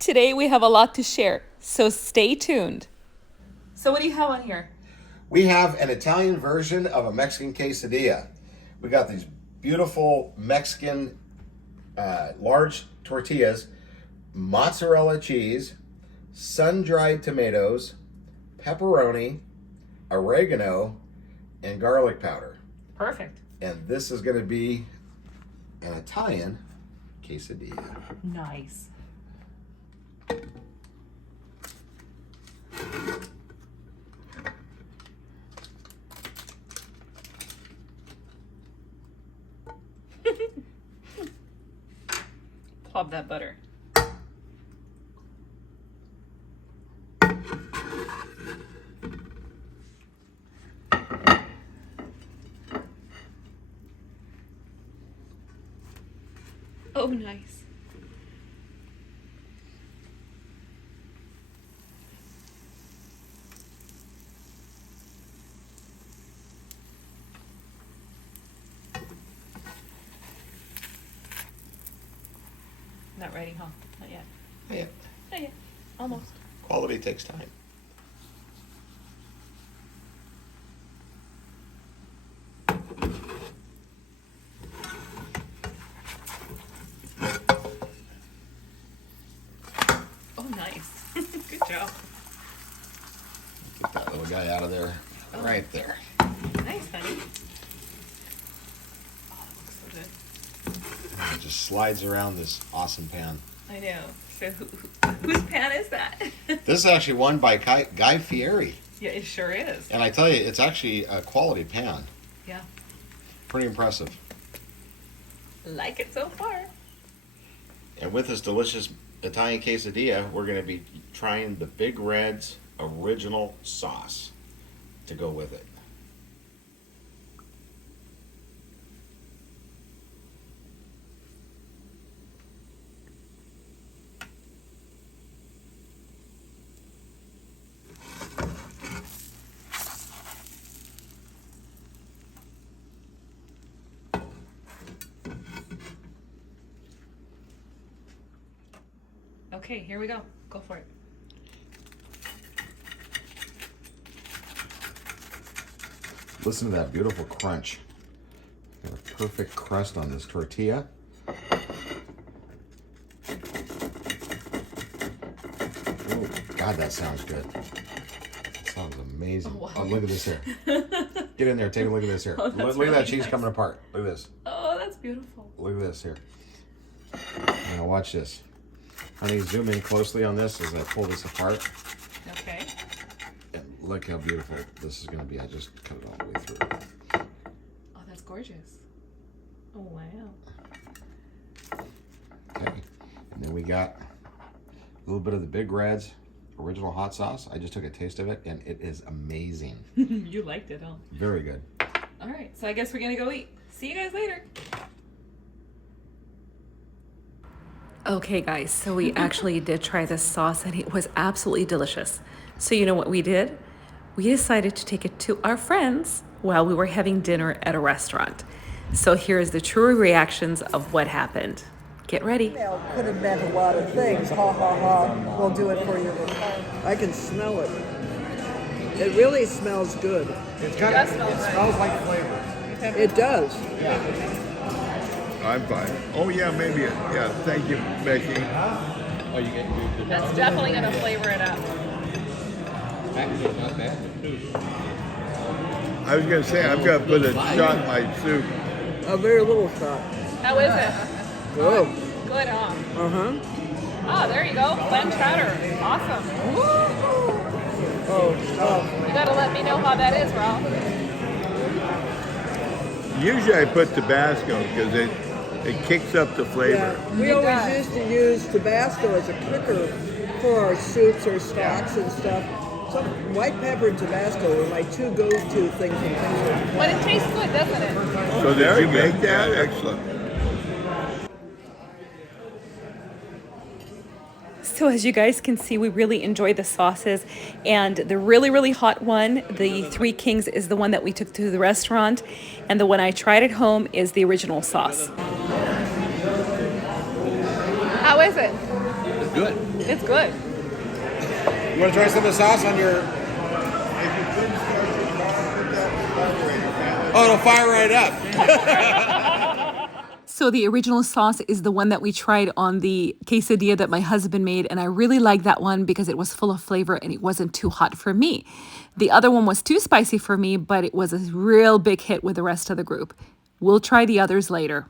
Today we have a lot to share, so stay tuned. So what do you have on here? We have an Italian version of a Mexican quesadilla. We got these beautiful Mexican large tortillas, mozzarella cheese, sun-dried tomatoes, pepperoni, oregano, and garlic powder. Perfect. And this is going to be an Italian quesadilla. Nice. Plop that butter. Oh, nice. Not ready, huh? Not yet. Yeah. Not yet. Almost. Quality takes time. Oh, nice. Good job. Get that little guy out of there. Oh. Right there. Nice, honey. Oh, that looks so good. And it just slides around this awesome pan. I know. So whose pan is that? This is actually one by Guy Fieri. Yeah, it sure is. And I tell you, it's actually a quality pan. Yeah. Pretty impressive. Like it so far. And with this delicious Italian quesadilla, we're going to be trying the Big Red's original sauce to go with it. Okay, here we go. Go for it. Listen to that beautiful crunch. Got a perfect crust on this tortilla. Oh, God, that sounds good. That sounds amazing. Oh, wow. Oh, look at this here. Get in there. Take a look at this here. Oh, look that's at that really cheese nice. coming apart. Look at this. Oh, that's beautiful. Look at this here. Now watch this. Honey, zoom in closely on this as I pull this apart. Okay. And look how beautiful this is going to be. I just cut it all the way through. Oh, that's gorgeous. Oh, wow. Okay. And then we got a little bit of the Big Red's original hot sauce. I just took a taste of it, and it is amazing. You liked it, huh? Very good. All right, so I guess we're going to go eat. See you guys later. Okay, guys, so we actually did try this sauce, and it was absolutely delicious. So you know what we did? We decided to take it to our friends while we were having dinner at a restaurant. So here's the true reactions of what happened. Get ready. Email could have meant a lot of things. Ha ha ha. We'll do it for you. I can smell it. It really smells good. It smells like flavor. It does. I'm fine. Oh yeah, maybe. Yeah, thank you, Becky. That's definitely going to flavor it up. I was gonna say I've got to put a shot in my soup. A very little shot. How is it? Good. Good, huh? Uh-huh. Oh, there you go. Clam chowder. Awesome. Oh, You got to let me know how that is, Ralph. Usually I put Tabasco because it kicks up the flavor. yeah. We It always does. used to use Tabasco as a kicker for our soups or stocks and stuff. Some white pepper and Tabasco were my two go-to things when things were But it tastes good, doesn't it? So did you make that? Excellent. So as you guys can see, we really enjoy the sauces, and the really, really hot one, the Three Kings, is the one that we took to the restaurant, and the one I tried at home is the original sauce. How is it? Good. It's good. You want to try some of the sauce on your? Oh, it'll fire right up. So the original sauce is the one that we tried on the quesadilla that my husband made, and I really liked that one because it was full of flavor and it wasn't too hot for me. The other one was too spicy for me, but it was a real big hit with the rest of the group. We'll try the others later.